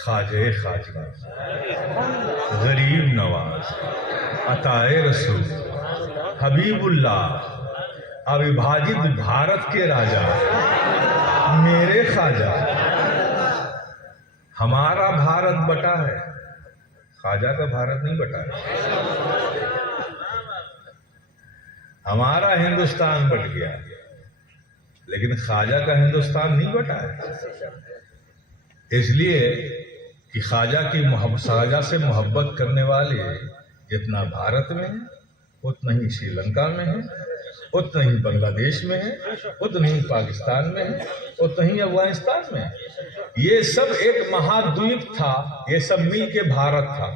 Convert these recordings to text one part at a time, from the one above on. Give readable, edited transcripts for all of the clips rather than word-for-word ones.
ख्वाजे ख्वाजा गरीब नवाज अताए रसूल हबीबुल्लाह अविभाजित भारत के राजा मेरे ख्वाजा। हमारा भारत बटा है, ख्वाजा का भारत नहीं बटा है। हमारा हिंदुस्तान बट गया, लेकिन ख्वाजा का हिंदुस्तान नहीं बटा है। इसलिए कि ख्वाजा से मोहब्बत करने वाले जितना भारत में है, उतना ही श्रीलंका में है, उतना ही बांग्लादेश में है, उतना ही पाकिस्तान में है, उतना ही अफगानिस्तान में है। ये सब एक महाद्वीप था, ये सब मिल के भारत था।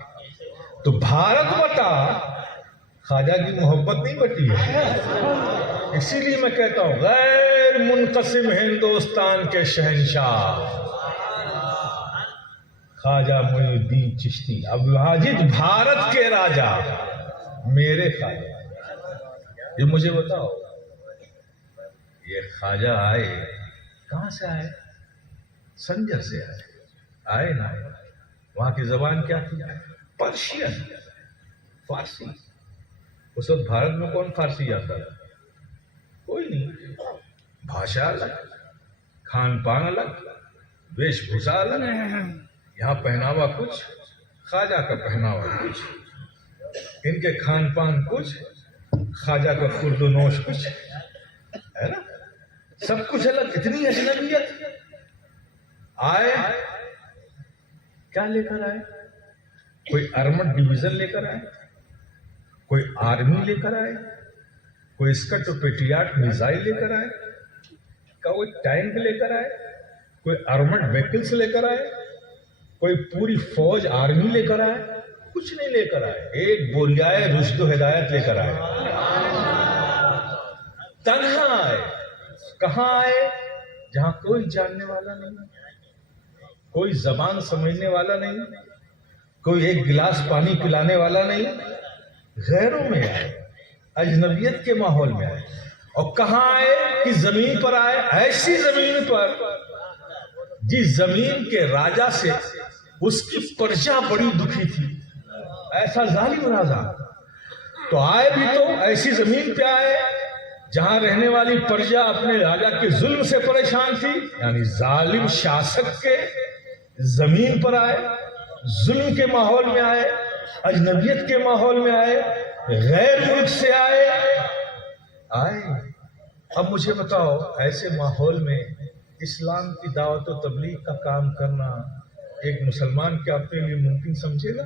तो भारत बटा, ख्वाजा की मोहब्बत नहीं बटी है। इसीलिए मैं कहता हूं गैर मुनक़सिम हिंदुस्तान के शहंशाह ख्वाजा मोइनुद्दीन चिश्ती अविभाजित भारत के राजा मेरे ख्वाजा। ये मुझे बताओ, ये ख्वाजा आए कहां से आए? संजर से आए ना। वहां की जबान क्या थी? पर्शियन, फारसी। उस वक्त भारत में कौन फारसी आता था? कोई नहीं। भाषा अलग, खान पान अलग, वेशभूषा अलग। यहाँ पहनावा कुछ, ख्वाजा का पहनावा कुछ, इनके खान पान कुछ, ख्वाजा का खुर्दोनोश कुछ, है ना? सब कुछ अलग। इतनी अजनबियत। आए क्या लेकर आए? कोई आर्मड डिवीजन लेकर आए, कोई आर्मी लेकर आए, कोई स्कट और पेट्रियाट मिसाइल लेकर आए, कोई टैंक लेकर आए, कोई आर्मड व्हीकल्स लेकर आए, कोई पूरी फौज आर्मी लेकर आए? कुछ नहीं लेकर आए। एक बोरियाए रुश्द व हिदायत लेकर आए। तन्हा आए। कहां आए? जहां कोई जानने वाला नहीं, कोई जबान समझने वाला नहीं, कोई एक गिलास पानी पिलाने वाला नहीं। गैरों में आए, अजनबियत के माहौल में आए। और कहां आए? कि जमीन पर आए। ऐसी जमीन पर जिस जमीन के राजा से उसकी प्रजा बड़ी दुखी थी, ऐसा जालिम राजा। तो आए भी तो ऐसी जमीन पे आए जहां रहने वाली प्रजा अपने राजा के जुल्म से परेशान थी, यानी जालिम शासक के जमीन पर आए, जुल्म के माहौल में आए, अजनबियत के माहौल में आए, गैर मुल्क से आए। अब मुझे बताओ, ऐसे माहौल में इस्लाम की दावत और तबलीग का काम करना एक मुसलमान क्या अपने लिए मुमकिन समझेगा?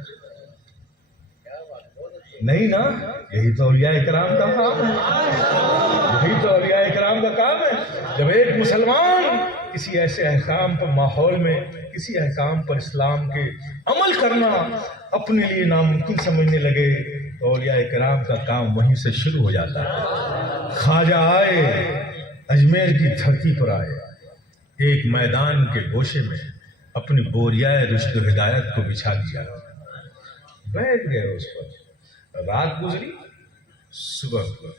नहीं ना। यही तो औलिया इकराम का काम है, यही तो औलिया इकराम का काम है। जब एक मुसलमान किसी ऐसे अहकाम पर माहौल में, किसी अहकाम पर इस्लाम के अमल करना अपने लिए नामुमकिन समझने लगे, तो औलिया इकराम का काम वहीं से शुरू हो जाता है। ख्वाजा आए, अजमेर की धरती पर आए, एक मैदान के गोशे में अपनी बोरियाए रुश्द व हिदायत को बिछा दिया, बैठ गए उस पर। रात गुजरी, सुबह हुआ।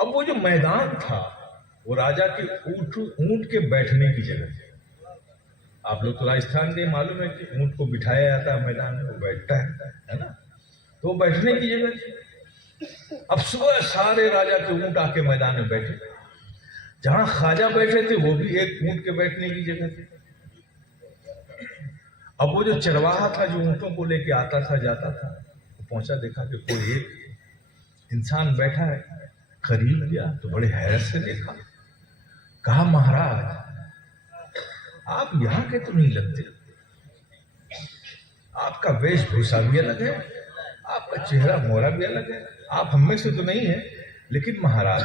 अब वो जो मैदान था, वो राजा के ऊंट के बैठने की जगह थी। आप लोग तो राजस्थान के मालूम है कि ऊंट को बिठाया जाता है मैदान में, वो बैठता है ना? तो वो बैठने की जगह थी। अब सुबह सारे राजा के ऊंट आके मैदान में बैठे। जहां ख्वाजा बैठे थे वो भी एक ऊंट के बैठने की जगह थी। अब वो जो चरवाहा था, जो ऊंटों को लेके आता था जाता था, वो पहुंचा, देखा कि कोई एक इंसान बैठा है। करीब गया तो बड़े हैरत से देखा। कहा, महाराज आप यहाँ के तो नहीं लगते, आपका वेशभूषा भी अलग है, आपका चेहरा मोहरा भी अलग है, आप हम में से तो नहीं है। लेकिन महाराज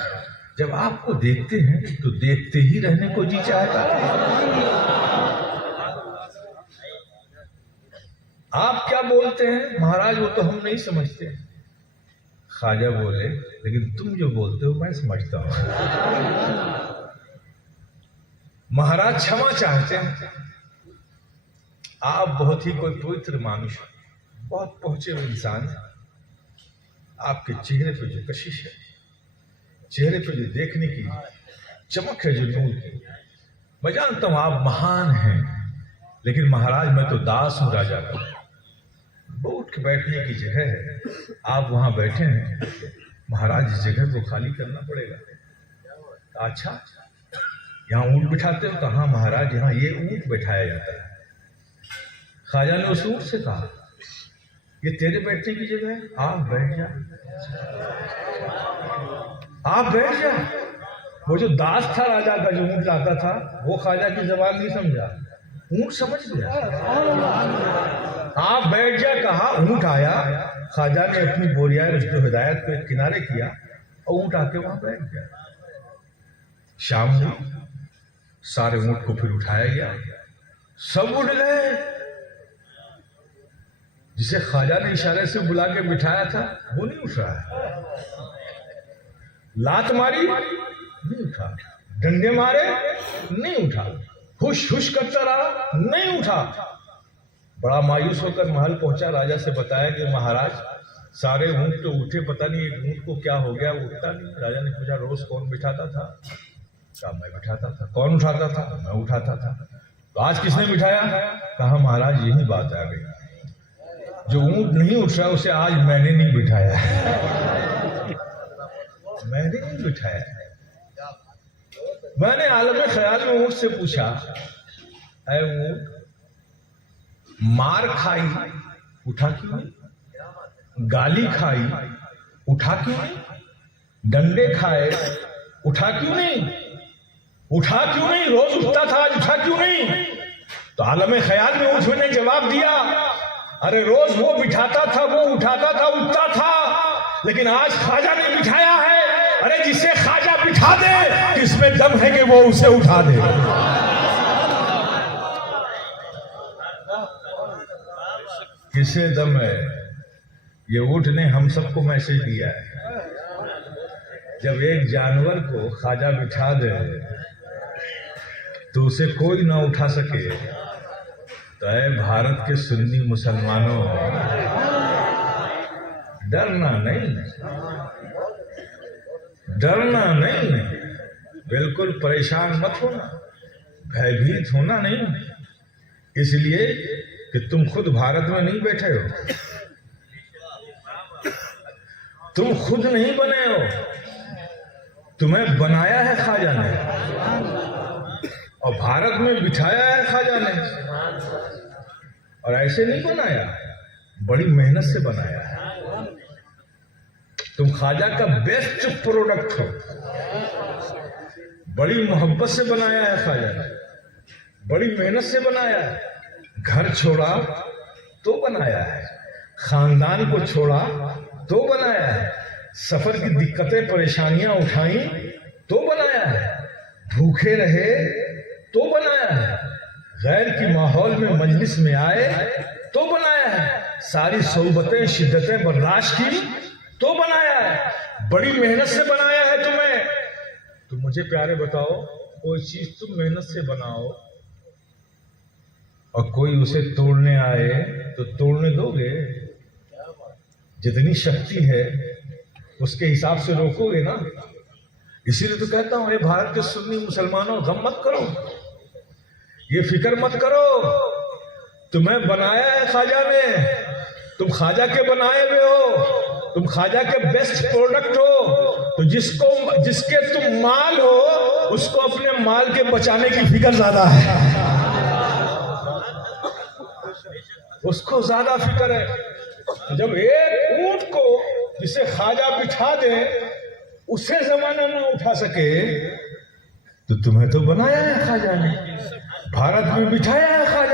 जब आपको देखते हैं तो देखते ही रहने को जी चाहता है। आप क्या बोलते हैं महाराज, वो तो हम नहीं समझते। ख्वाजा बोले, लेकिन तुम जो बोलते हो मैं समझता हूं। महाराज क्षमा चाहते हैं, आप बहुत ही कोई पवित्र मानुष, बहुत पहुंचे हुए इंसान हैं। आपके चेहरे पे जो कशिश है, चेहरे पे जो देखने की चमक है, जो नूर की, मैं जानता हूं आप महान हैं, लेकिन महाराज मैं तो दास हूं राजा का, वो उठ के बैठने की जगह है, आप वहां बैठे हैं, महाराज इस जगह को खाली करना पड़ेगा। अच्छा, यहाँ ऊंट बिठाते हो? कहा महाराज यहाँ ये ऊंट बैठाया जाता है। ख्वाजा ने उस ऊंट से कहा ये तेरे बैठने की जगह है, आप बैठ जा, आप बैठ जा। वो जो दास था राजा का, जो ऊंट लाता था, वो ख्वाजा की जबान नहीं समझा, ऊंट समझ गया। आप बैठ जा कहा, ऊंट आया, ख्वाजा ने अपनी बोरिया जो हिदायत पे किनारे किया और ऊंट आके वहां बैठ गया। शाम हुई, सारे ऊंट को फिर उठाया गया, सब उड़ गए। जिसे ख्वाजा ने इशारे से बुला के बिठाया था वो नहीं उठ रहा है, लात मारी नहीं उठा, डंडे मारे नहीं उठा, हुश हुश करता रहा नहीं उठा। बड़ा मायूस होकर महल पहुंचा, राजा से बताया कि महाराज सारे ऊंट तो उठे, पता नहीं एक ऊंट को क्या हो गया, उठता नहीं। राजा ने पूछा रोज कौन बिठाता था? क्या मैं बिठाता था। कौन उठाता था? मैं उठाता था। तो आज किसने बिठाया? कहा महाराज यही बात आ गई, जो ऊंट नहीं उठ रहा उसे आज मैंने नहीं बिठाया, मैंने नहीं बिठाया। मैंने आलम ख्याल में ऊंट से पूछा, ऐ ऊंट, मार खाई उठा क्यों नहीं? गाली खाई उठा क्यों नहीं? डंडे खाए उठा क्यों नहीं? उठा क्यों नहीं? रोज उठता था, आज उठा क्यों नहीं? तो आलम ख्याल में ऊंट ने जवाब दिया, अरे रोज वो बिठाता था, वो उठाता था, उठता था, लेकिन आज ख्वाजा ने बिठाया है। अरे जिसे ख्वाजा बिठा दे, इसमें दम है कि वो उसे उठा दे। किसे दम है? ये ऊंट ने हम सबको मैसेज दिया है, जब एक जानवर को ख्वाजा बिठा दे तो उसे कोई ना उठा सके, तो ऐ भारत के सुन्नी मुसलमानों, डरना नहीं, डरना नहीं, बिल्कुल परेशान मत होना, भयभीत होना नहीं, इसलिए कि तुम खुद भारत में नहीं बैठे हो, तुम खुद नहीं बने हो, तुम्हें बनाया है ख्वाजा ने और भारत में बिठाया है ख्वाजा ने। और ऐसे नहीं बनाया, बड़ी मेहनत से बनाया है। तुम ख्वाजा का बेस्ट प्रोडक्ट हो, बड़ी मोहब्बत से बनाया है ख्वाजा ने, बड़ी मेहनत से बनाया है। घर छोड़ा तो बनाया है, खानदान को छोड़ा तो बनाया है, सफर की दिक्कतें परेशानियां उठाई तो बनाया है, भूखे रहे तो बनाया है, गैर की माहौल में मजलिस में आए तो बनाया है, सारी सोबतें शिद्दतें बर्दाश्त की तो बनाया है, बड़ी मेहनत से बनाया है तुम्हें। तो मुझे प्यारे बताओ, कोई चीज तुम मेहनत से बनाओ और कोई उसे तोड़ने आए तो तोड़ने दोगे? जितनी शक्ति है उसके हिसाब से रोकोगे ना। इसीलिए तो कहता हूं, ये भारत के सुन्नी मुसलमानों, गम मत करो, ये फिक्र मत करो, तुम्हें बनाया है ख्वाजा ने, तुम ख्वाजा के बनाए हुए हो, तुम ख्वाजा के बेस्ट प्रोडक्ट हो। तो जिसके तुम माल हो, उसको अपने माल के बचाने की फिक्र ज्यादा है, उसको ज्यादा फिक्र है। जब एक ऊंट को जिसे ख्वाजा बिठा दे उसे जमाना ना उठा सके, तो तुम्हें तो बनाया है ख्वाजा ने, भारत में बिठाया है ख्वाजा